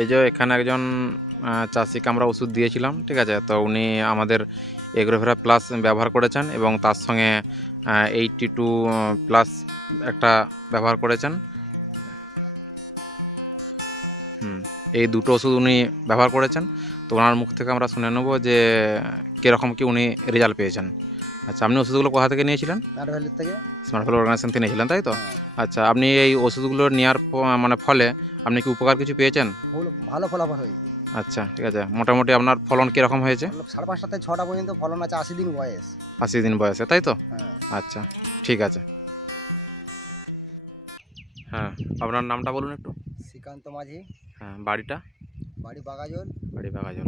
এই যে এখানে একজন চাষিকে আমরা ওষুধ দিয়েছিলাম, ঠিক আছে? তো উনি আমাদের এগ্রোভেরা প্লাস ব্যবহার করেছেন এবং তার সঙ্গে এইটটি টু প্লাস একটা ব্যবহার করেছেন। এই দুটো ওষুধ উনি ব্যবহার করেছেন। তো ওনার মুখ থেকে আমরা শুনে নেব যে, কীরকম কি উনি রেজাল্ট পেয়েছেন। আপনি ওষুধগুলো কোথা থেকে নিয়েছিলেন? স্মার্ট ফল অর্গানাইজেশন থেকে নিয়েছিলেন তাই তো? আচ্ছা আপনি এই ওষুধগুলো নেওয়ার মানে ফলে আপনি কি উপকার কিছু পেয়েছেন? ভালো ফলাফল হয়েছে। আচ্ছা ঠিক আছে। মোটামুটি আপনার ফলন কীরকম হয়েছে? সাড়ে পাঁচটা ছটা পর্যন্ত ফলন আছে আশি দিন বয়স। আশি দিন বয়সে তাই তো? হ্যাঁ। আচ্ছা ঠিক আছে। হ্যাঁ আপনার নামটা বলুন একটু। শ্রীকান্ত মাঝি। হ্যাঁ বাড়িটা? বাড়ি বাগাজল। বাড়ি বাগাজল